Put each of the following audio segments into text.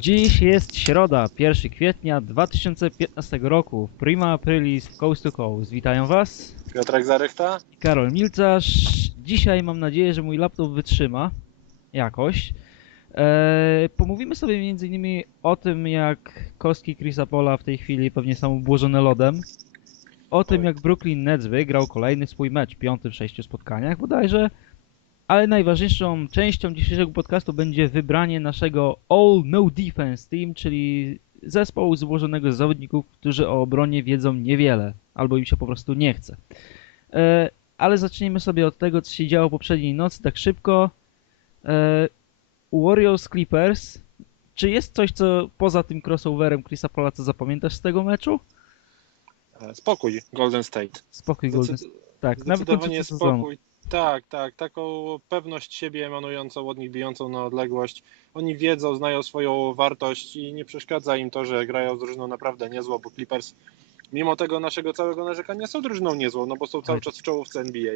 Dziś jest środa, 1 kwietnia 2015 roku. W Prima Aprilis w Coast to Coast. Witają Was Piotrek Zarychta? i Karol Milcarz. Dzisiaj mam nadzieję, że mój laptop wytrzyma jakoś. Eee, pomówimy sobie m.in. o tym, jak kostki Chrisa Pola w tej chwili pewnie są obłożone lodem. O tym, jak Brooklyn Nets wygrał kolejny swój mecz, piąty w sześciu spotkaniach bodajże. Ale najważniejszą częścią dzisiejszego podcastu będzie wybranie naszego All No Defense Team, czyli zespołu złożonego z zawodników, którzy o obronie wiedzą niewiele, albo im się po prostu nie chce. E, ale zacznijmy sobie od tego, co się działo poprzedniej nocy, tak szybko. E, Warriors Clippers. Czy jest coś, co poza tym crossoverem Chrisa Pola, co zapamiętasz z tego meczu? E, Spokój, Golden State. Spokój Golden Zdecyd- Tak, nawet końcówce sezonu. Tak, tak, taką pewność siebie emanującą od nich, bijącą na odległość. Oni wiedzą, znają swoją wartość i nie przeszkadza im to, że grają z drużyną naprawdę niezłą, bo Clippers mimo tego naszego całego narzekania są drużyną niezłą, no bo są cały Tak. czas w czołówce NBA.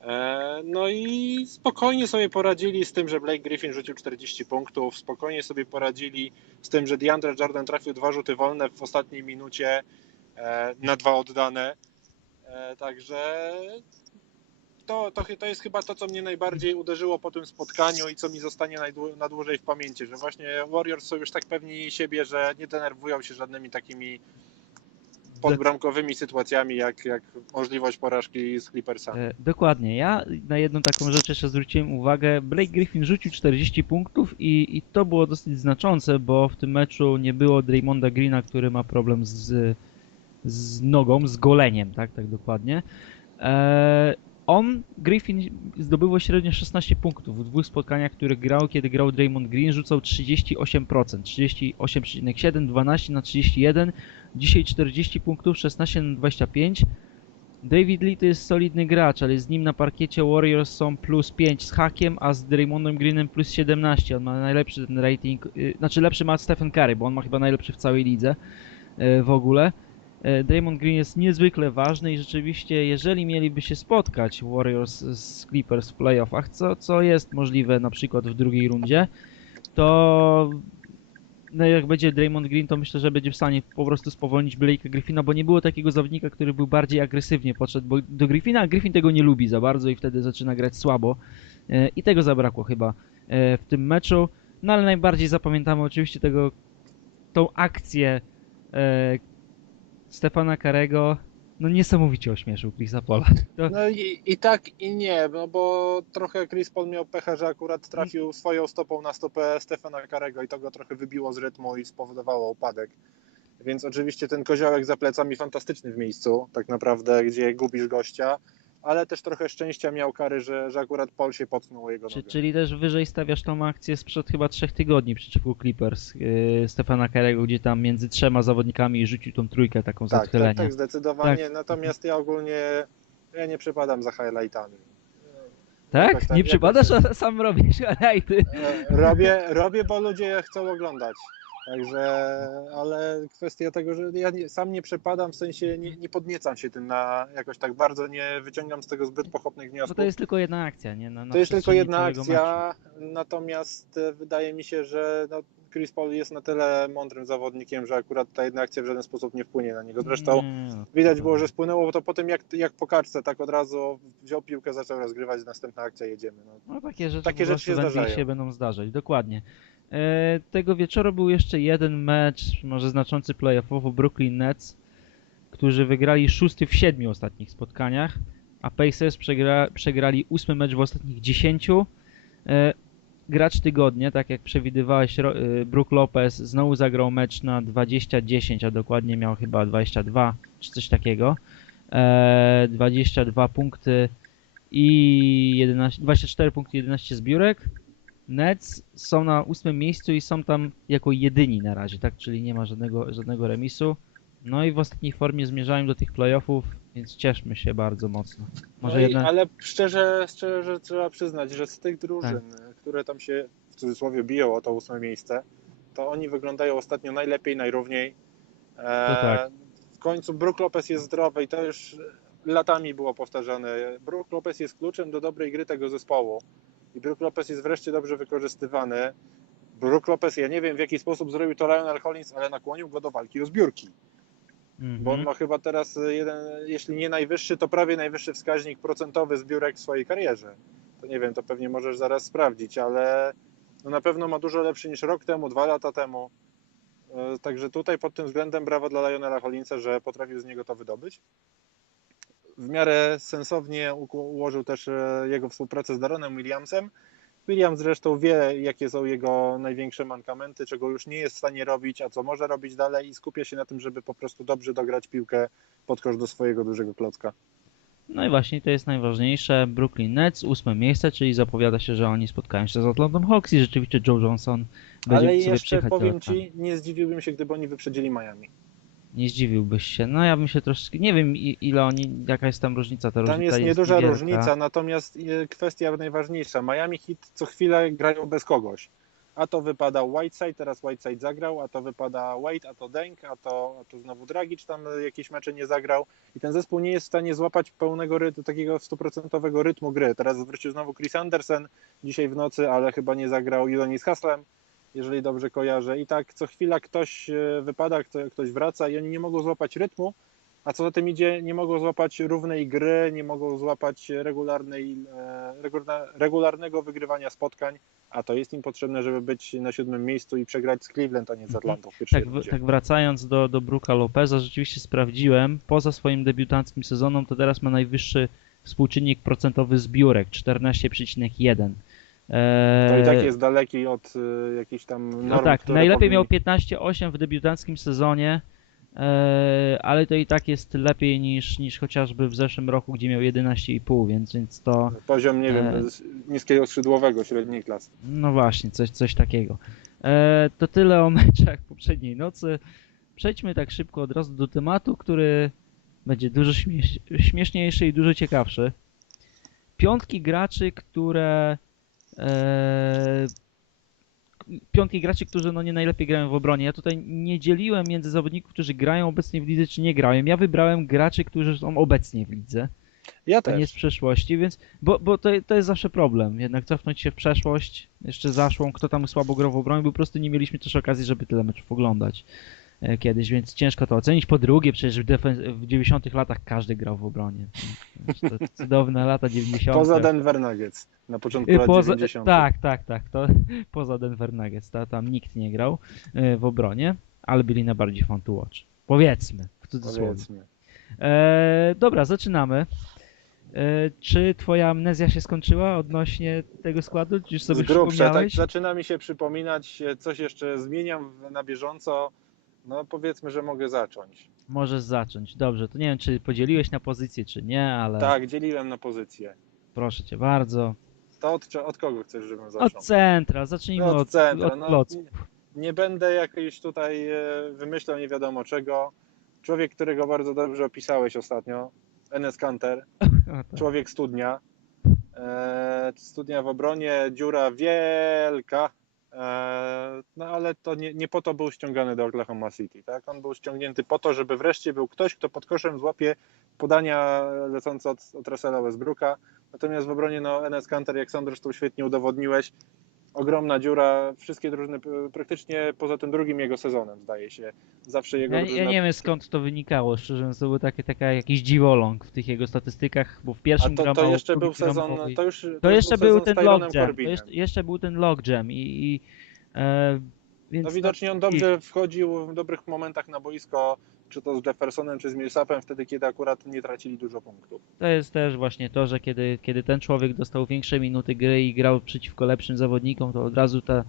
E, No i spokojnie sobie poradzili z tym, że Blake Griffin rzucił 40 punktów, spokojnie sobie poradzili z tym, że DeAndre Jordan trafił dwa rzuty wolne w ostatniej minucie e, na dwa oddane. E, Także to, to, to jest chyba to, co mnie najbardziej uderzyło po tym spotkaniu i co mi zostanie na dłużej w pamięci, że właśnie Warriors są już tak pewni siebie, że nie denerwują się żadnymi takimi podbramkowymi sytuacjami, jak, jak możliwość porażki z Clippersami. E, dokładnie. Ja na jedną taką rzecz jeszcze zwróciłem uwagę. Blake Griffin rzucił 40 punktów i, i to było dosyć znaczące, bo w tym meczu nie było Draymonda Greena, który ma problem z, z nogą, z goleniem, tak, tak dokładnie. On, Griffin, zdobyło średnio 16 punktów w dwóch spotkaniach, w których grał, kiedy grał Draymond Green, rzucał 38%, 38,7, 12 na 31, dzisiaj 40 punktów, 16 na 25. David Lee to jest solidny gracz, ale z nim na parkiecie Warriors są plus 5 z hakiem, a z Draymondem Greenem plus 17. On ma najlepszy ten rating, y, znaczy lepszy ma Stephen Curry, bo on ma chyba najlepszy w całej lidze y, w ogóle. Y, Draymond Green jest niezwykle ważny i rzeczywiście, jeżeli mieliby się spotkać Warriors z Clippers w playoffach, co, co jest możliwe na przykład w drugiej rundzie, to no jak będzie Draymond Green, to myślę, że będzie w stanie po prostu spowolnić Blake'a Griffina, bo nie było takiego zawodnika, który był bardziej agresywnie podszedł, do Griffina, a Griffin tego nie lubi za bardzo i wtedy zaczyna grać słabo. E, I tego zabrakło chyba e, w tym meczu. No ale najbardziej zapamiętamy oczywiście tego, tą akcję e, Stefana Karego. No niesamowicie ośmieszył Chrisa Pola. To, No i, i tak i nie, no bo trochę Chris Paul miał pecha, że akurat trafił swoją stopą na stopę Stefana Karego i to go trochę wybiło z rytmu i spowodowało upadek. Więc oczywiście ten koziołek za plecami fantastyczny w miejscu, tak naprawdę, gdzie gubisz gościa, ale też trochę szczęścia miał Kary, że, że akurat Paul się potknął o jego Czy, nogę. czyli też wyżej stawiasz tą akcję sprzed chyba trzech tygodni przeciwko Clippers yy, Stefana Karego, gdzie tam między trzema zawodnikami rzucił tą trójkę taką Tak, tak, tak, zdecydowanie. Tak. Natomiast ja ogólnie ja nie przepadam za highlightami. Tak? jakoś tak, Nie jakoś przypadasz, tak. a sam robisz highlighty. E, Robię, robię, bo ludzie chcą oglądać. Także, ale kwestia tego, że ja nie, sam nie przepadam, w sensie nie, nie podniecam się tym na jakoś tak bardzo, nie wyciągam z tego zbyt pochopnych Bo wniosków. to jest tylko jedna akcja, nie? Na, na To jest tylko jedna akcja, natomiast e, wydaje mi się, że no, Chris Paul jest na tyle mądrym zawodnikiem, że akurat ta jedna akcja w żaden sposób nie wpłynie na niego. meczu. Zresztą Nie, no. widać było, że spłynęło to po tym jak, jak po kartce, tak od razu wziął piłkę, zaczął rozgrywać, następna akcja, jedziemy. No. No takie rzeczy Takie rzeczy się zdarzają. się będą zdarzać, dokładnie. E, tego wieczoru był jeszcze jeden mecz, może znaczący playoffowo, Brooklyn Nets, którzy wygrali szósty w siedmiu ostatnich spotkaniach, a Pacers przegra, przegrali ósmy mecz w ostatnich dziesięciu. E, gracz tygodnia, tak jak przewidywałeś, e, Brook Lopez znowu zagrał mecz na 20-10, a dokładnie miał chyba 22 czy coś takiego. E, 22 punkty i 11, 24 punkty, 11 zbiórek. Nets są na ósmym miejscu i są tam jako jedyni na razie, tak? Czyli nie ma żadnego, żadnego remisu. No i w ostatniej formie zmierzają do tych playoffów, więc cieszmy się bardzo mocno. Może no i, jedna... Ale szczerze, szczerze trzeba przyznać, że z tych drużyn, Tak. które tam się w cudzysłowie biją o to ósme miejsce, to oni wyglądają ostatnio najlepiej, najrówniej. E, tak. W końcu Brook Lopez jest zdrowy i to już latami było powtarzane. Brook Lopez jest kluczem do dobrej gry tego zespołu. I Brook Lopez jest wreszcie dobrze wykorzystywany. Brook Lopez, ja nie wiem w jaki sposób zrobił to Lionel Hollins, ale nakłonił go do walki o zbiórki. Bo on ma chyba teraz y, jeden, jeśli nie najwyższy, to prawie najwyższy wskaźnik procentowy zbiórek w swojej karierze. To nie wiem, to pewnie możesz zaraz sprawdzić, ale no na pewno ma dużo lepszy niż rok temu, dwa lata temu. Y, Także tutaj pod tym względem brawo dla Lionela Hollinsa, że potrafił z niego to wydobyć. W miarę sensownie ułożył też e, jego współpracę z Daronem Williamsem. Williams zresztą wie, jakie są jego największe mankamenty, czego już nie jest w stanie robić, a co może robić dalej i skupia się na tym, żeby po prostu dobrze dograć piłkę pod kosz do swojego dużego klocka. No i właśnie to jest najważniejsze. Brooklyn Nets, ósme miejsce, czyli zapowiada się, że oni spotkają się z Atlanta Hawks i rzeczywiście Joe Johnson będzie Ale jeszcze powiem. Ci, nie zdziwiłbym się, gdyby oni wyprzedzili Miami. Nie zdziwiłbyś się. No ja bym się troszkę. Nie wiem ile oni. Jaka jest tam różnica. Ta różnica Tam jest nieduża niewielka. różnica, natomiast e, kwestia najważniejsza. Miami Heat co chwilę grają bez kogoś. A to wypada Whiteside, teraz Whiteside zagrał, a to wypada Wade, a to Deng, a to, a to znowu Dragic tam e, jakieś mecze nie zagrał. I ten zespół nie jest w stanie złapać pełnego rytmu, takiego stuprocentowego rytmu gry. Teraz wrócił znowu Chris Anderson dzisiaj w nocy, ale chyba nie zagrał Udonis Haslem, jeżeli dobrze kojarzę. I tak co chwila ktoś e, wypada, kto- ktoś wraca i oni nie mogą złapać rytmu. A co za tym idzie, nie mogą złapać równej gry, nie mogą złapać regularnej, e, regularnego wygrywania spotkań, a to jest im potrzebne, żeby być na siódmym miejscu i przegrać z Cleveland, a nie z Mhm. Atlantą w pierwszej Tak, w, rundzie. tak wracając do, do Brooka Lopeza, rzeczywiście sprawdziłem. Poza swoim debiutanckim sezonem, to teraz ma najwyższy współczynnik procentowy zbiórek 14,1. Eee, To i tak jest daleki od e, jakichś tam norm, No tak, najlepiej powinni- miał 15,8 w debiutanckim sezonie, eee, ale to i tak jest lepiej niż, niż chociażby w zeszłym roku, gdzie miał 11,5, więc, więc to. Poziom, nie E. wiem, z- niskiego skrzydłowego, średniej klasy. No właśnie, coś, coś takiego. E, to tyle o meczach poprzedniej nocy. Przejdźmy tak szybko od razu do tematu, który będzie dużo śmiesz śmieszniejszy i dużo ciekawszy. Piątki graczy, które. E, piątki graczy, którzy no nie najlepiej grają w obronie. Ja tutaj nie dzieliłem między zawodników, którzy grają obecnie w lidze, czy nie grają. Ja wybrałem graczy, którzy są obecnie w lidze Ja a też. nie z przeszłości, więc, bo, bo to, to jest zawsze problem, jednak cofnąć się w przeszłość, jeszcze zaszłą, kto tam słabo grał w obronie, bo po prostu nie mieliśmy też okazji, żeby tyle meczów oglądać kiedyś, więc ciężko to ocenić. Po drugie, przecież w, defen- w 90 latach każdy grał w obronie. To cudowne lata 90. Poza Denver Nuggets na początku lat Poza, 90. tak, tak, tak, to poza Denver Nuggets, ta, tam nikt nie grał e, w obronie, ale byli na bardziej fun to watch. Powiedzmy, w cudzysłowie. Powiedzmy. E, dobra, zaczynamy. E, czy twoja amnezja się skończyła odnośnie tego składu? Czy już sobie Z grubsza, tak zaczyna mi się przypominać, e, coś jeszcze zmieniam na bieżąco. No powiedzmy, że mogę zacząć. Możesz zacząć. Dobrze, to nie wiem, czy podzieliłeś na pozycję, czy nie, ale Tak, dzieliłem na pozycje. proszę cię bardzo. To od, od kogo chcesz, żebym zaczął? Od centra, zacznijmy No, od od, centra, od no. klocków. Nie będę jakiś tutaj e, wymyślał nie wiadomo czego. Człowiek, którego bardzo dobrze opisałeś ostatnio, Enes Kanter, tak. człowiek studnia. E, studnia w obronie, dziura wielka. E, no ale to nie, nie po to był ściągany do Oklahoma City, tak? On był ściągnięty po to, żeby wreszcie był ktoś, kto pod koszem złapie podania lecące od, od Russella Westbrooka. Natomiast w obronie, no Enes Kanter, jak sam zresztą świetnie udowodniłeś, ogromna dziura, wszystkie drużyny, p- praktycznie poza tym drugim jego sezonem, zdaje się. Zawsze jego Ja, ja nie wiem skąd to wynikało, szczerze mówiąc, to był taki, taka jakiś dziwoląg w tych jego statystykach, bo w pierwszym A to, to jeszcze był sezon, i- to już To już jeszcze był ten logjam, to jeszcze, jeszcze był ten logjam i, i e, więc No widocznie on dobrze wchodził w dobrych momentach na boisko, czy to z Jeffersonem, czy z Millsapem, wtedy kiedy akurat nie tracili dużo punktów. To jest też właśnie to, że kiedy, kiedy ten człowiek dostał większe minuty gry i grał przeciwko lepszym zawodnikom, to od razu ta,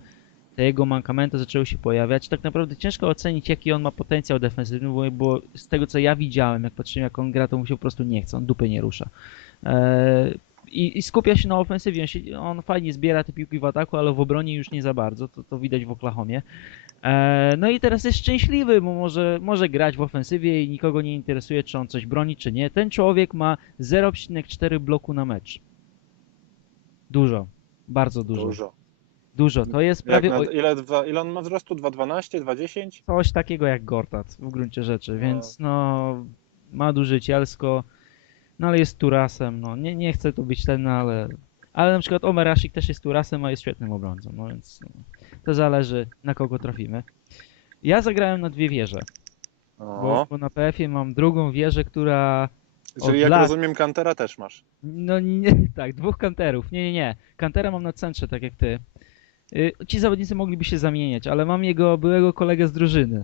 te jego mankamenty zaczęły się pojawiać. Tak naprawdę ciężko ocenić, jaki on ma potencjał defensywny, bo, bo z tego co ja widziałem, jak patrzyłem jak on gra, to mu się po prostu nie chce, on dupy nie rusza. E, i, I skupia się na ofensywie, on, się, on fajnie zbiera te piłki w ataku, ale w obronie już nie za bardzo, to, to widać w Oklahomie. E, no i teraz jest szczęśliwy, bo może, może grać w ofensywie i nikogo nie interesuje, czy on coś broni, czy nie. Ten człowiek ma 0,4 bloku na mecz. Dużo. Bardzo dużo. Dużo. Dużo. To jest prawie na, ile, dwa- ile on ma wzrostu? 2,12, 2,10? coś takiego jak Gortat w gruncie rzeczy, No. więc no ma duży cielsko, no ale jest turasem, no nie, nie chcę tu być ten, no, ale ale na przykład Omer Rashik też jest turasem, a jest świetnym obrońcą, no więc no. to zależy na kogo trafimy. Ja zagrałem na dwie wieże, bo, bo na PF-ie mam drugą wieżę, która czyli jak lat- rozumiem, Kantera też masz. no nie, tak, dwóch kanterów. Nie, nie, nie. Kantera mam na centrze, tak jak ty. Y, Ci zawodnicy mogliby się zamieniać, ale mam jego byłego kolegę z drużyny.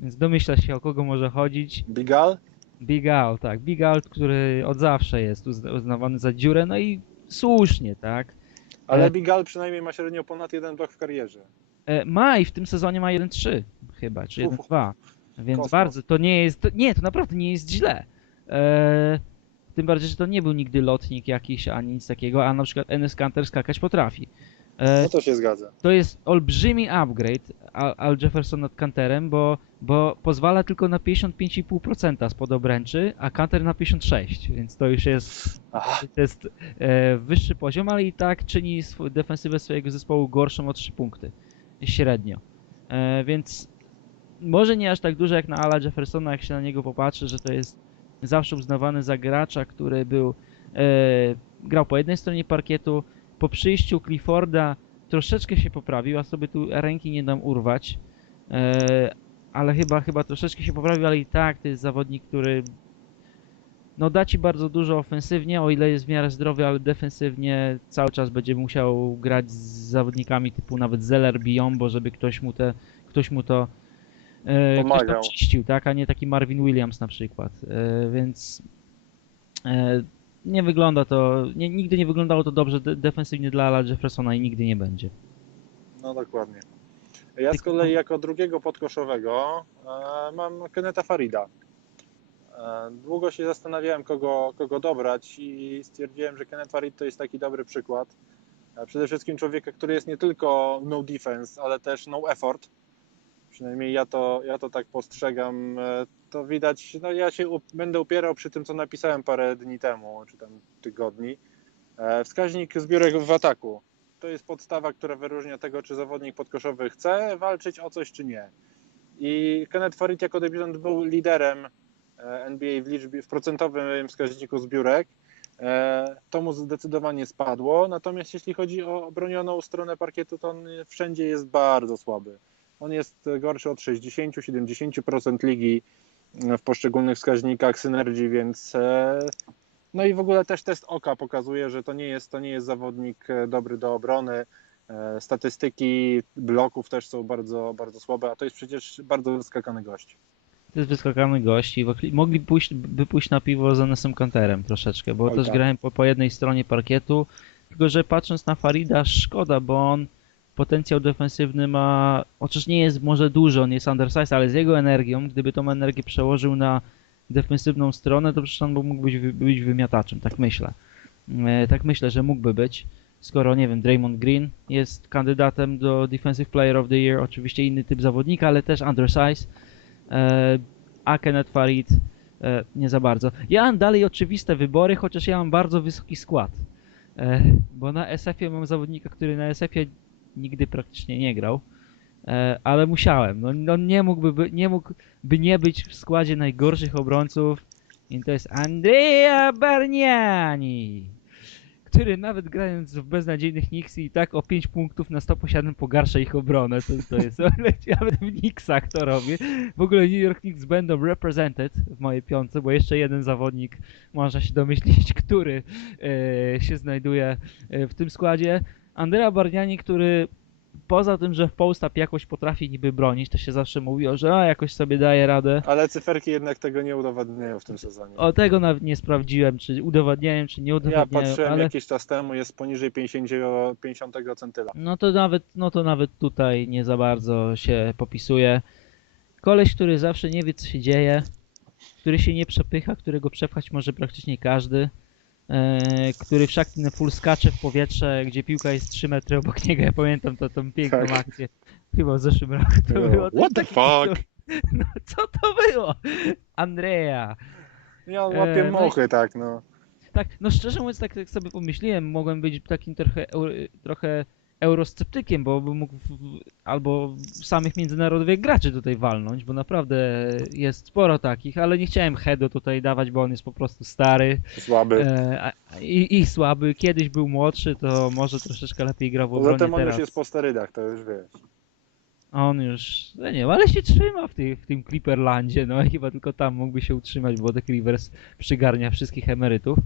Więc domyśla się, o kogo może chodzić. Bigal? Big Al, tak. Big Al, który od zawsze jest uzna- uznawany za dziurę, no i słusznie, tak. Ale E, Bigal przynajmniej ma średnio ponad jeden blok w karierze. E, Ma i w tym sezonie ma 1-3 chyba, czy Uf, 1-2. Więc kosmos. bardzo, to nie jest, to, nie, to naprawdę nie jest źle. E, tym bardziej, że to nie był nigdy lotnik jakiś, ani nic takiego, a na przykład NS Canter skakać potrafi. E, No to się zgadza. to jest olbrzymi upgrade Al, Al Jefferson nad Canterem, bo, bo pozwala tylko na 55,5% spod obręczy, a Canter na 56%, więc to już jest Aha, to jest e, wyższy poziom, ale i tak czyni sw- defensywę swojego zespołu gorszą o 3 punkty. Średnio. E, więc może nie aż tak dużo jak na Ala Jeffersona, jak się na niego popatrzy, że to jest zawsze uznawany za gracza, który był e, grał po jednej stronie parkietu. Po przyjściu Clifforda troszeczkę się poprawił, a sobie tu ręki nie dam urwać. E, ale chyba, chyba troszeczkę się poprawił, ale i tak to jest zawodnik, który no da ci bardzo dużo ofensywnie, o ile jest w miarę zdrowy, ale defensywnie cały czas będzie musiał grać z zawodnikami typu nawet Zeller, Biombo, żeby ktoś mu te, ktoś mu to e, ktoś Pomagał. to czyścił, tak, a nie taki Marvin Williams na przykład, e, więc e, nie wygląda to, nie, nigdy nie wyglądało to dobrze de defensywnie dla Ala Jeffersona i nigdy nie będzie. no dokładnie. Ja z kolei jako drugiego podkoszowego e, mam Keneta Farida. E, długo się zastanawiałem, kogo, kogo dobrać i stwierdziłem, że Kenneth Farid to jest taki dobry przykład. E, przede wszystkim człowieka, który jest nie tylko no defense, ale też no effort. Przynajmniej ja to, ja to tak postrzegam. To widać, no ja się up- będę upierał przy tym, co napisałem parę dni temu, czy tam tygodni. E, Wskaźnik zbiórek w ataku. To jest podstawa, która wyróżnia tego, czy zawodnik podkoszowy chce walczyć o coś, czy nie. I Kenneth Farid jako debiutant był liderem e, NBA w, liczbie, w procentowym wskaźniku zbiórek. E, To mu zdecydowanie spadło. Natomiast jeśli chodzi o obronioną stronę parkietu, to on wszędzie jest bardzo słaby. On jest gorszy od 60-70% ligi w poszczególnych wskaźnikach synergii, więc e, no i w ogóle też test oka pokazuje, że to nie jest, to nie jest zawodnik e, dobry do obrony. E, Statystyki bloków też są bardzo, bardzo słabe, a to jest przecież bardzo wyskakany gość. To jest wyskakany gość i mogli pójść, by pójść na piwo z Enesem Kanterem troszeczkę, bo Oj, też tak. grałem po, po jednej stronie parkietu, tylko że patrząc na Farida szkoda, bo on potencjał defensywny ma, chociaż nie jest może duży, on jest undersized, ale z jego energią, gdyby tą energię przełożył na defensywną stronę, to przecież on mógł być, być wymiataczem, tak myślę. E, tak myślę, że mógłby być, skoro, nie wiem, Draymond Green jest kandydatem do Defensive Player of the Year, oczywiście inny typ zawodnika, ale też undersized, e, a Kenneth Farid e, nie za bardzo. Ja mam dalej oczywiste wybory, chociaż ja mam bardzo wysoki skład, bo na SF-ie mam zawodnika, który na SF-ie nigdy praktycznie nie grał, e, ale musiałem. No, no nie mógłby by, nie mógłby nie być w składzie najgorszych obrońców i to jest Andrea Barniani, który nawet grając w beznadziejnych Knicks i tak o 5 punktów na 100 posiadam pogarsza ich obronę. To, to jest nawet w Knicksach to robi. W ogóle New York Knicks będą represented w mojej piątce, bo jeszcze jeden zawodnik można się domyślić, który e, się znajduje e, w tym składzie. Andrea Barniani, który poza tym, że w post-up jakoś potrafi niby bronić, to się zawsze mówiło, że a, jakoś sobie daje radę. Ale cyferki jednak tego nie udowadniają w tym sezonie. O tego nawet nie sprawdziłem, czy udowadniają, czy nie Ja udowadniają, patrzyłem ale jakiś czas temu, jest poniżej 50, 50 centyla. no to nawet, no to nawet tutaj nie za bardzo się popisuje. Koleś, który zawsze nie wie, co się dzieje, który się nie przepycha, którego przepchać może praktycznie każdy, który wszak na full skacze w powietrze, gdzie piłka jest 3 metry obok niego. Ja pamiętam to, tą piękną Tak. akcję. Chyba w zeszłym roku to było. What the fuck? No co to było? Andrea. Ja on łapie E, no i- muchy, tak no. Tak, no szczerze mówiąc, tak, tak sobie pomyśliłem, mogłem być takim trochę, eu- trochę eurosceptykiem, bo by mógł w, albo samych międzynarodowych graczy tutaj walnąć, bo naprawdę jest sporo takich, ale nie chciałem Hedo tutaj dawać, bo on jest po prostu stary Słaby. e, i, i słaby. Kiedyś był młodszy, to może troszeczkę lepiej grał w obronie tym on teraz. już jest po sterydach, to już wiesz. On już, no nie ale się trzyma w, tych, w tym Clipperlandzie, no i chyba tylko tam mógłby się utrzymać, bo The Clippers przygarnia wszystkich emerytów.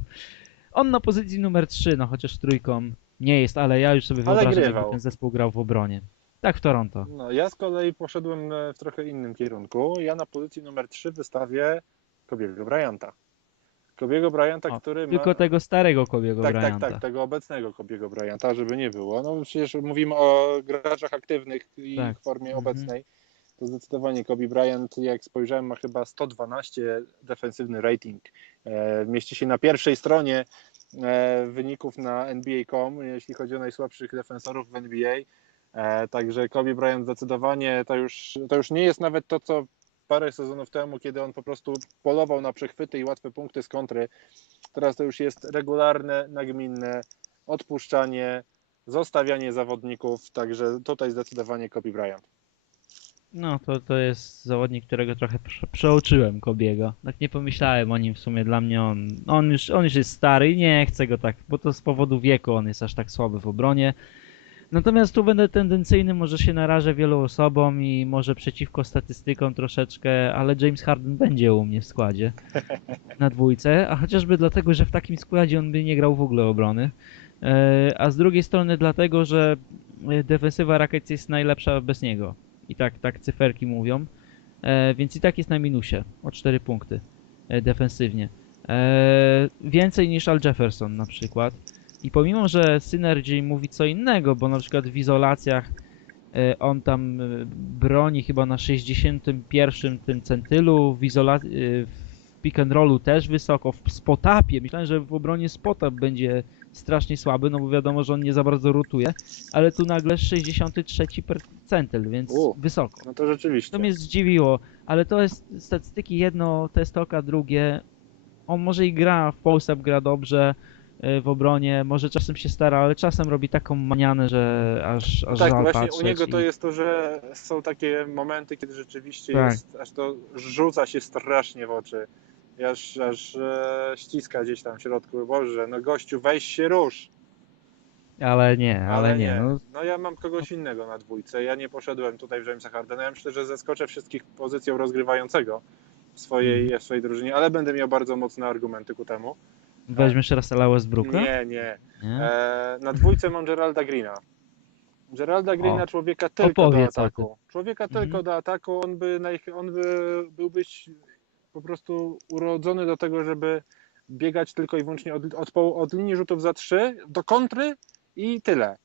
On na pozycji numer 3, no chociaż trójką nie jest, ale ja już sobie Ale wyobrażam, grywał. jakby ten zespół grał w obronie. Tak, w Toronto. No, ja z kolei poszedłem e, w trochę innym kierunku. Ja na pozycji numer 3 wystawię Kobiego Bryanta. Kobiego Bryanta, O, który ma... Tylko tego starego Kobiego tak, tak, Bryanta. tak, tego obecnego Kobiego Bryanta, żeby nie było. No przecież mówimy o graczach aktywnych i Tak. ich formie Mhm. obecnej. To zdecydowanie Kobe Bryant, jak spojrzałem, ma chyba 112 defensywny rating. E, mieści się na pierwszej stronie wyników na NBA.com, jeśli chodzi o najsłabszych defensorów w NBA. E, także Kobe Bryant zdecydowanie to już, to już nie jest nawet to, co parę sezonów temu, kiedy on po prostu polował na przechwyty i łatwe punkty z kontry. Teraz to już jest regularne, nagminne odpuszczanie, zostawianie zawodników, także tutaj zdecydowanie Kobe Bryant. No, to, to jest zawodnik, którego trochę prze, przeoczyłem Kobiego. Tak nie pomyślałem o nim w sumie, dla mnie on, on, już, on już jest stary i nie chcę go tak, bo to z powodu wieku on jest aż tak słaby w obronie. Natomiast tu będę tendencyjny, może się narażę wielu osobom i może przeciwko statystykom troszeczkę, ale James Harden będzie u mnie w składzie na dwójce, a chociażby dlatego, że w takim składzie on by nie grał w ogóle obrony. E, A z drugiej strony dlatego, że defensywa Rockets jest najlepsza bez niego. I tak, tak cyferki mówią. E, więc i tak jest na minusie o 4 punkty e, defensywnie. E, więcej niż Al Jefferson na przykład. I pomimo, że Synergy mówi co innego, bo na przykład w izolacjach on tam broni chyba na 61 tym centylu, w, izola- e, w pick and rollu też wysoko, w spotapie. Myślałem, że w obronie spotap będzie strasznie słaby, no bo wiadomo, że on nie za bardzo rotuje, ale tu nagle 63 percentyl, więc U. wysoko. No to rzeczywiście. To mnie zdziwiło, ale to jest statystyki jedno, test oka drugie. On może i gra w post-up, gra dobrze y, w obronie, może czasem się stara, ale czasem robi taką manianę, że aż, aż tak, właśnie u niego to i- jest to, że są takie momenty, kiedy rzeczywiście Tak. jest, aż to rzuca się strasznie w oczy. Aż, aż e, ściska gdzieś tam w środku. Boże, no gościu, weź się rusz. Ale nie, ale, nie. No, No ja mam kogoś innego na dwójce. Ja nie poszedłem tutaj w Jamesa Hardena. Ja myślę, że zaskoczę wszystkich pozycją rozgrywającego w swojej, Mhm. w swojej drużynie, ale będę miał bardzo mocne argumenty ku temu. weźmiesz Russella Westbrooka? Nie, nie. Nie? E, na dwójce mam Geralda Greena. Geralda Greena, O, człowieka tylko do opowiedz o ataku. Człowieka Mhm. tylko do ataku, on by, on by byłbyś po prostu urodzony do tego, żeby biegać tylko i wyłącznie od, od, od linii rzutów za trzy do kontry i tyle.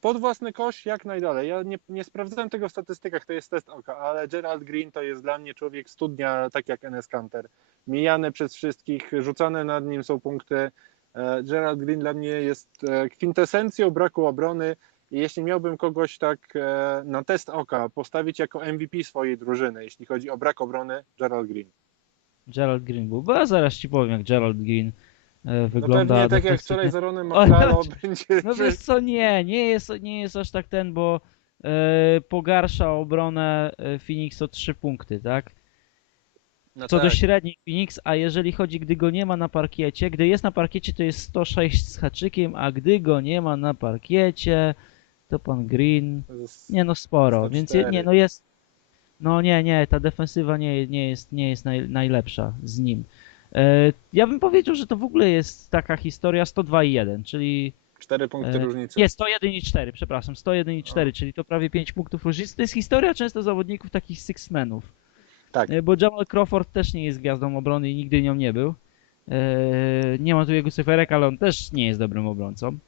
Pod własny kosz jak najdalej. Ja nie, nie sprawdzałem tego w statystykach, to jest test oka, ale Gerald Green to jest dla mnie człowiek studnia, tak jak Enes Kanter. Mijany przez wszystkich, rzucane nad nim są punkty. E, Gerald Green dla mnie jest e, kwintesencją braku obrony i jeśli miałbym kogoś tak e, na test oka postawić jako MVP swojej drużyny, jeśli chodzi o brak obrony, Gerald Green. Gerald Green był, bo ja zaraz ci powiem, jak Gerald Green e, No wygląda. pewnie tak jak wczoraj z Aaronem znaczy- będzie... No wiesz co, nie, nie jest, nie jest aż tak ten, bo e, pogarsza obronę e, Phoenix o 3 punkty, tak? No Co do tak. średniej Phoenix, a jeżeli chodzi, gdy go nie ma na parkiecie, gdy jest na parkiecie to jest 106 z haczykiem, a gdy go nie ma na parkiecie, to pan Green, nie no sporo, więc je, 104. nie no jest, no nie, nie, ta defensywa nie, nie jest, nie jest naj, najlepsza z nim. E, ja bym powiedział, że to w ogóle jest taka historia 102 i 1, czyli Cztery punkty E, różnicy. Nie, 101 i 4, przepraszam, 101 i 4, czyli to prawie 5 punktów różnicy. To jest historia często zawodników takich six-menów. Tak. E, Bo Jamal Crawford też nie jest gwiazdą obrony i nigdy nią nie był. Nie ma tu jego cyferek, ale on też nie jest dobrym obrońcą.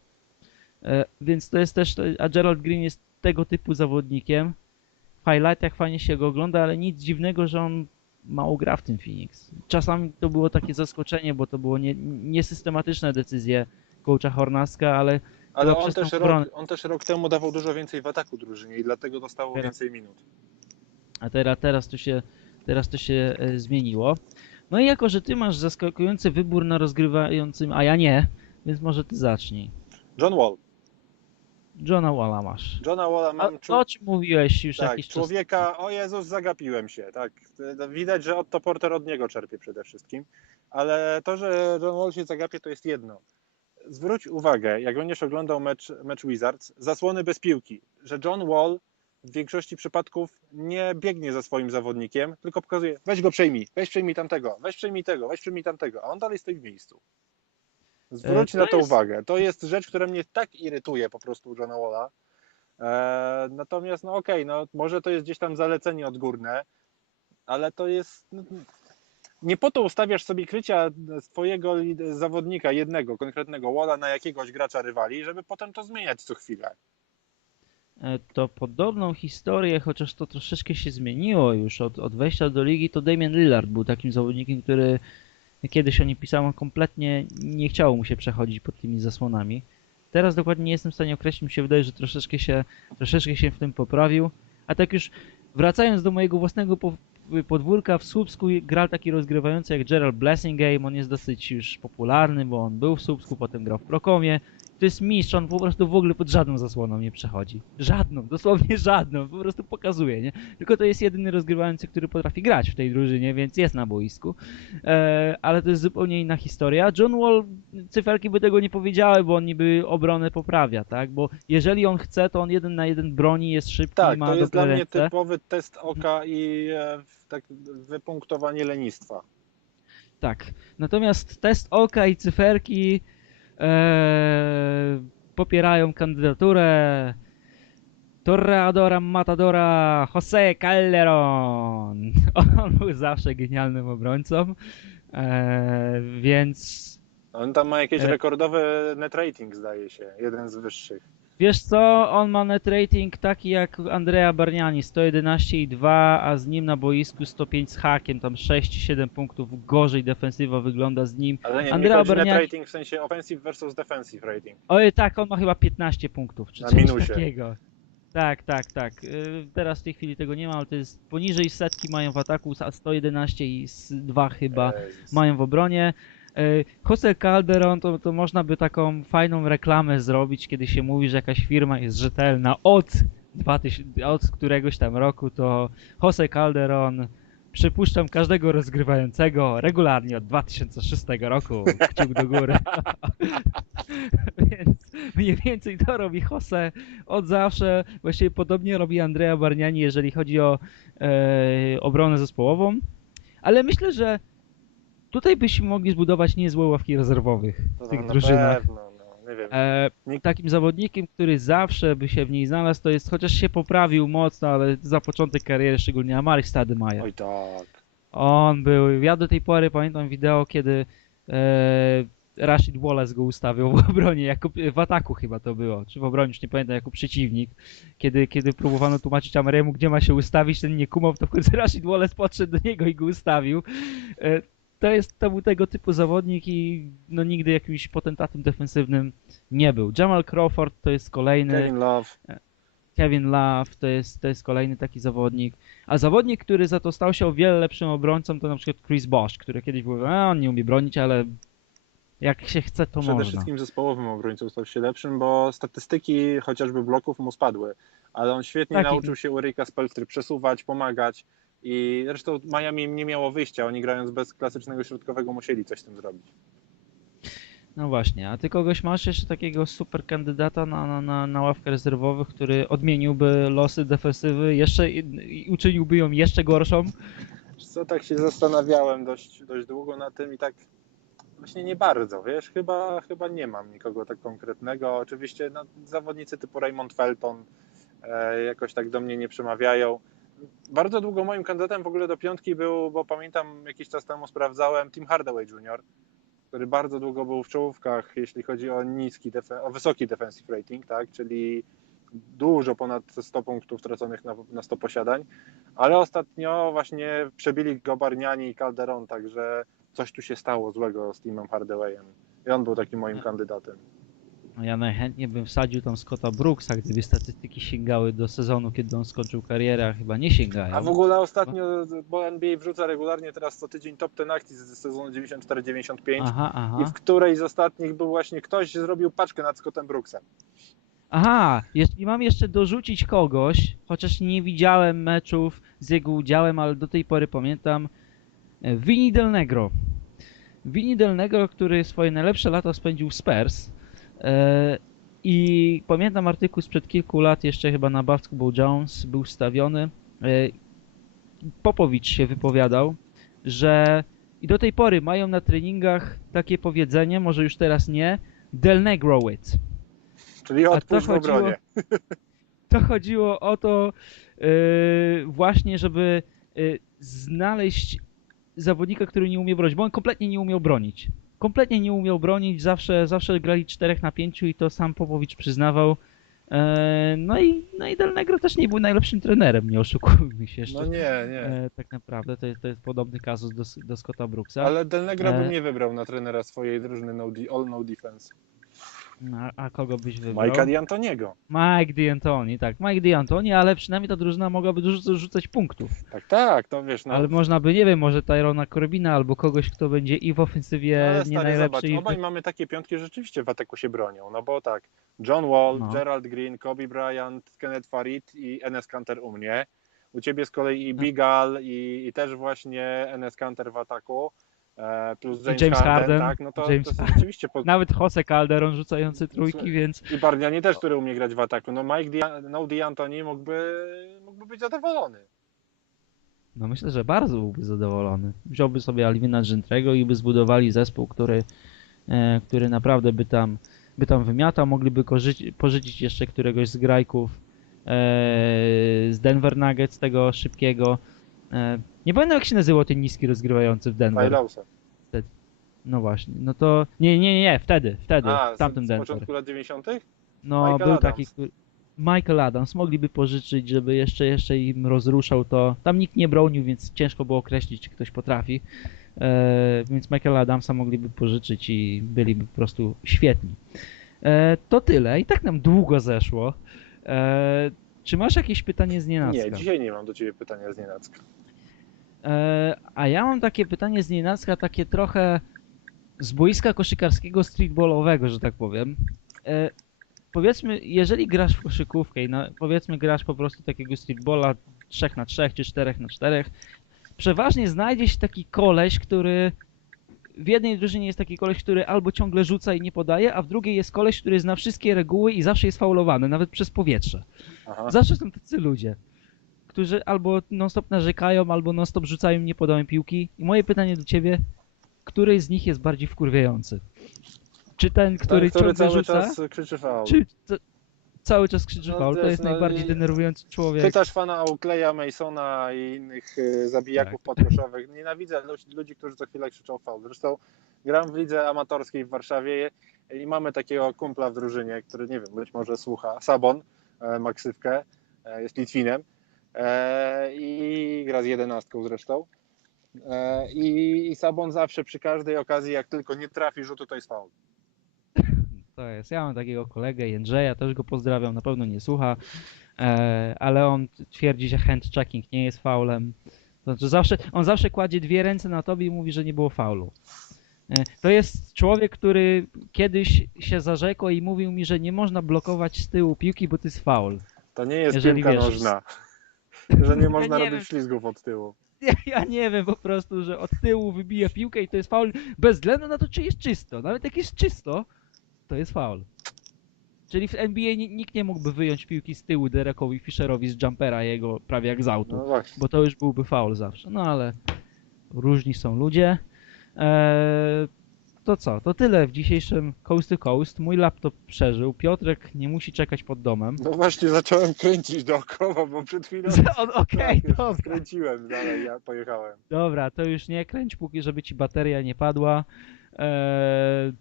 Więc to jest też, a Gerald Green jest tego typu zawodnikiem. Highlightach fajnie się go ogląda, ale nic dziwnego, że on mało gra w tym Phoenix. Czasami to było takie zaskoczenie, bo to było nie, niesystematyczne decyzje coacha Hornaska, ale Ale on też, rok, on też rok temu dawał dużo więcej w ataku drużynie i dlatego dostało Teraz- więcej minut. A teraz, teraz to się, teraz to się e, zmieniło. No i jako, że ty masz zaskakujący wybór na rozgrywającym, a ja nie, więc może ty zacznij. John Wall. Johna Walla masz. Johna Walla mam o czym mówiłeś już tak, jakiś czas człowieka, o Jezus, zagapiłem się, tak. Widać, że Otto Porter od niego czerpie przede wszystkim, ale to, że John Wall się zagapie, to jest jedno. Zwróć uwagę, jak będziesz oglądał mecz, mecz Wizards, zasłony bez piłki, że John Wall w większości przypadków nie biegnie za swoim zawodnikiem, tylko pokazuje, weź go przejmij, weź przejmij tamtego, weź przejmij tego, weź przejmij tamtego, a on dalej stoi w miejscu. Zwróć E, to na to jest- uwagę. To jest rzecz, która mnie tak irytuje po prostu Johna Walla. E, natomiast, no okej, no może to jest gdzieś tam zalecenie odgórne, ale to jest. No, nie po to ustawiasz sobie krycia swojego zawodnika, jednego konkretnego Walla na jakiegoś gracza rywali, żeby potem to zmieniać co chwilę. E, to podobną historię, chociaż to troszeczkę się zmieniło już od, od wejścia do ligi, to Damian Lillard był takim zawodnikiem, który kiedyś o nim pisałem, kompletnie nie chciało mu się przechodzić pod tymi zasłonami. Teraz dokładnie nie jestem w stanie określić, mi się wydaje, że troszeczkę się, troszeczkę się w tym poprawił. A tak już wracając do mojego własnego po- podwórka, w Słupsku grał taki rozgrywający jak Gerald Blessingame, on jest dosyć już popularny, bo on był w Słupsku, potem grał w Prokomie. To jest mistrz, on po prostu w ogóle pod żadną zasłoną nie przechodzi. Żadną, dosłownie żadną, po prostu pokazuje, nie? Tylko to jest jedyny rozgrywający, który potrafi grać w tej drużynie, więc jest na boisku. E, ale to jest zupełnie inna historia. John Wall, cyferki by tego nie powiedziały, bo on niby obronę poprawia, tak? Bo jeżeli on chce, to on jeden na jeden broni, jest szybki, Tak, ma to jest dobre dla mnie ręce. typowy test oka i e, tak wypunktowanie lenistwa. Tak. Natomiast test oka i cyferki e, popierają kandydaturę Torreadora Matadora José Calderón. On był zawsze genialnym obrońcą, e, więc On tam ma jakieś E. rekordowy net rating, zdaje się, jeden z wyższych. Wiesz co, on ma net rating taki jak Andrea Barniani 111,2, a z nim na boisku 105 z hakiem, tam 6-7 punktów gorzej defensywa wygląda z nim. Ale nie, Andrea nie chodzi net Barniani- rating w sensie offensive versus defensive rating. Oj, tak, on ma chyba 15 punktów, czy Na coś minusie. takiego. Tak, tak, tak. Y, Teraz w tej chwili tego nie ma, ale to jest poniżej setki mają w ataku, a 111 i z 2 chyba Jezus. mają w obronie. Y, Jose Calderon to, to można by taką fajną reklamę zrobić, kiedy się mówi, że jakaś firma jest rzetelna od 2000, od któregoś tam roku, to Jose Calderon przypuszczam każdego rozgrywającego regularnie od 2006 roku kciuk do góry. Więc mniej więcej to robi Jose od zawsze. Właściwie podobnie robi Andrea Barniani, jeżeli chodzi o e, obronę zespołową. Ale myślę, że tutaj byśmy mogli zbudować niezłe ławki rezerwowych w tych tam na drużynach. pewno, no, nie wiem. E, takim zawodnikiem, który zawsze by się w niej znalazł, to jest, chociaż się poprawił mocno, ale za początek kariery szczególnie Amari Stadymajer. Oj tak. On był, ja do tej pory pamiętam wideo, kiedy e, Rashid Wallace go ustawił w obronie, jako, w ataku chyba to było, czy w obronie, już nie pamiętam, jako przeciwnik. Kiedy, kiedy próbowano tłumaczyć Amariemu, gdzie ma się ustawić, ten nie kumał, to w końcu Rashid Wallace podszedł do niego i go ustawił. E, to, jest, to był tego typu zawodnik i no, nigdy jakimś potentatem defensywnym nie był. Jamal Crawford to jest kolejny. Kevin Love. Kevin Love to jest, to jest kolejny taki zawodnik. A zawodnik, który za to stał się o wiele lepszym obrońcą, to na przykład Chris Bosh, który kiedyś był, a on nie umie bronić, ale jak się chce, to Przede można. wszystkim zespołowym obrońcą stał się lepszym, bo statystyki chociażby bloków mu spadły, ale on świetnie Tak, i- nauczył się u Ricka Spelstry przesuwać, pomagać i zresztą Miami nie miało wyjścia, oni grając bez klasycznego środkowego musieli coś z tym zrobić. No właśnie, a ty kogoś masz jeszcze takiego super kandydata na, na, na, na ławkę rezerwowych, który odmieniłby losy defensywy jeszcze i, i uczyniłby ją jeszcze gorszą? Co tak się zastanawiałem dość, dość długo na tym i tak właśnie nie bardzo, wiesz, chyba, chyba nie mam nikogo tak konkretnego. Oczywiście no, zawodnicy typu Raymond Felton e, jakoś tak do mnie nie przemawiają. Bardzo długo moim kandydatem w ogóle do piątki był, bo pamiętam jakiś czas temu sprawdzałem Tim Hardaway Jr., który bardzo długo był w czołówkach, jeśli chodzi o niski, o wysoki defensive rating, tak, czyli dużo ponad 100 punktów traconych na, na 100 posiadań, ale ostatnio właśnie przebili go Barniani i Calderon, także coś tu się stało złego z Timem Hardawayem i on był takim moim kandydatem. No ja najchętniej bym wsadził tam Scotta Brooksa, gdyby statystyki sięgały do sezonu, kiedy on skończył karierę, a chyba nie sięgają. A w ogóle ostatnio, bo NBA wrzuca regularnie teraz co tydzień top 10 akcji z sezonu 94-95 Aha, aha. i w której z ostatnich był właśnie ktoś zrobił paczkę nad Scottem Brooksem. Aha, jeśli mam jeszcze dorzucić kogoś, chociaż nie widziałem meczów z jego udziałem, ale do tej pory pamiętam e, Vini Del Negro. Vini Del Negro, który swoje najlepsze lata spędził w Spurs e, i pamiętam artykuł sprzed kilku lat, jeszcze chyba na Basketball Jones był wstawiony. E, Popowicz się wypowiadał, że i do tej pory mają na treningach takie powiedzenie, może już teraz nie, Del Negro it. Czyli odpuść w obronie. To chodziło o to yy, właśnie, żeby yy, znaleźć zawodnika, który nie umie bronić, bo on kompletnie nie umiał bronić. Kompletnie nie umiał bronić, zawsze, zawsze grali 4 na 5 i to sam Popowicz przyznawał. E, No i, no i Del Negro też nie był najlepszym trenerem, nie oszukujmy się jeszcze. No nie, nie. E, tak naprawdę to jest, to jest podobny kazus do, do Scotta Brooksa. Ale Del Negro bym E. nie wybrał na trenera swojej drużyny no All No Defense. A, a kogo byś wybrał? Majka D'Antoniego. Mike D'Antoni, tak, Mike D'Antoni, ale przynajmniej ta drużyna mogłaby dużo rzucać punktów. Tak, tak, to wiesz, no. Ale można by, nie wiem, może Tyrona Corbina albo kogoś, kto będzie i w ofensywie ale nie stary, najlepszy. zobacz, obaj mamy takie piątki, że rzeczywiście w ataku się bronią. No bo tak, John Wall, No. Gerald Green, Kobe Bryant, Kenneth Farid i Enes Kanter u mnie. U ciebie z kolei i No. Bigal i, i też właśnie Enes Kanter w ataku. E, plus James, James Harden, Harden, tak, no to, James to są rzeczywiście po... Nawet Jose Calderon rzucający trójki, Słuchaj, więc I Bardiani też, który umie grać w ataku. No Mike Di- no D'Antoni mógłby, mógłby być zadowolony. no myślę, że bardzo byłby zadowolony. Wziąłby sobie Alvina Gentrego i by zbudowali zespół, który, e, który naprawdę by tam, by tam wymiatał. Mogliby korzyci- pożyczyć jeszcze któregoś z grajków e, z Denver Nuggets, tego szybkiego. E, nie pamiętam jak się nazywał ten niski rozgrywający w Denver. Tylausa. No właśnie, no to. Nie, nie, nie, wtedy, wtedy, A, w tamtym z, z Denver. początku lat 90. No, Michael był Adams. taki, który... Michael Adams, mogliby pożyczyć, żeby jeszcze, jeszcze im rozruszał to. Tam nikt nie bronił, więc ciężko było określić, czy ktoś potrafi. E, więc Michael Adamsa mogliby pożyczyć i byliby po prostu świetni. E, to tyle. I tak nam długo zeszło. E, czy masz jakieś pytanie z nienacka? Nie, dzisiaj nie mam do ciebie pytania z nienacka. E, a ja mam takie pytanie z nienacka, takie trochę z boiska koszykarskiego streetballowego, że tak powiem. E, powiedzmy, jeżeli grasz w koszykówkę i na, powiedzmy grasz po prostu takiego streetballa 3 na 3 czy 4 na 4, przeważnie znajdzie się taki koleś, który w jednej drużynie jest taki koleś, który albo ciągle rzuca i nie podaje, a w drugiej jest koleś, który zna wszystkie reguły i zawsze jest faulowany, nawet przez powietrze. Aha. Zawsze są tacy ludzie, którzy albo non-stop narzekają, albo non-stop rzucają i nie podają piłki. I moje pytanie do ciebie, który z nich jest bardziej wkurwiający? Czy ten, który, Ten, który ciągle cały rzuca, czas krzyczy faul. czy co, cały czas krzyczy No, faul? to To jest, no, najbardziej denerwujący człowiek. Pytasz fana Oakleya, Masona i innych y, zabijaków Tak. podkoszowych. Nienawidzę ludzi, ludzi, którzy co chwilę krzyczą faul. Zresztą gram w lidze amatorskiej w Warszawie i mamy takiego kumpla w drużynie, który nie wiem, być może słucha, Sabon, e, ma ksywkę, e, jest Litwinem i gra z jedenastką zresztą. E, I, I Sabon zawsze przy każdej okazji, jak tylko nie trafi rzutu, to jest faul. To jest. Ja mam takiego kolegę Jędrzeja, też go pozdrawiam, na pewno nie słucha, e, ale on twierdzi, że hand checking nie jest faulem. Znaczy zawsze, on zawsze kładzie dwie ręce na tobie i mówi, że nie było faulu. E, To jest człowiek, który kiedyś się zarzekł i mówił mi, że nie można blokować z tyłu piłki, bo to jest faul. To nie jest Jeżeli piłka wiesz- nożna. Że nie można nie robić wiem. ślizgów od tyłu. Ja, ja nie wiem po prostu, że od tyłu wybija piłkę i to jest faul bez względu na to, czy jest czysto. Nawet jak jest czysto, to jest faul. Czyli w NBA ni- nikt nie mógłby wyjąć piłki z tyłu Derekowi Fisherowi z jumpera jego prawie jak z autu. No bo to już byłby faul zawsze. No ale różni są ludzie. Eee, to co? To tyle w dzisiejszym Coast to Coast. Mój laptop przeżył. Piotrek nie musi czekać pod domem. No właśnie zacząłem kręcić dookoła, bo przed chwilą On- Okej, tak, już dobra. skręciłem dalej, ja pojechałem. Dobra, to już nie kręć, póki żeby ci bateria nie padła. Eee,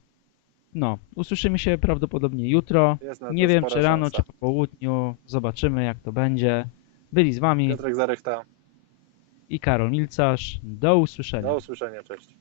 no, usłyszymy się prawdopodobnie jutro. Nie wiem, czy rano, szansa. czy po południu. Zobaczymy, jak to będzie. Byli z wami Piotrek Zarechta, i Karol Milcarz. Do usłyszenia. do usłyszenia, cześć.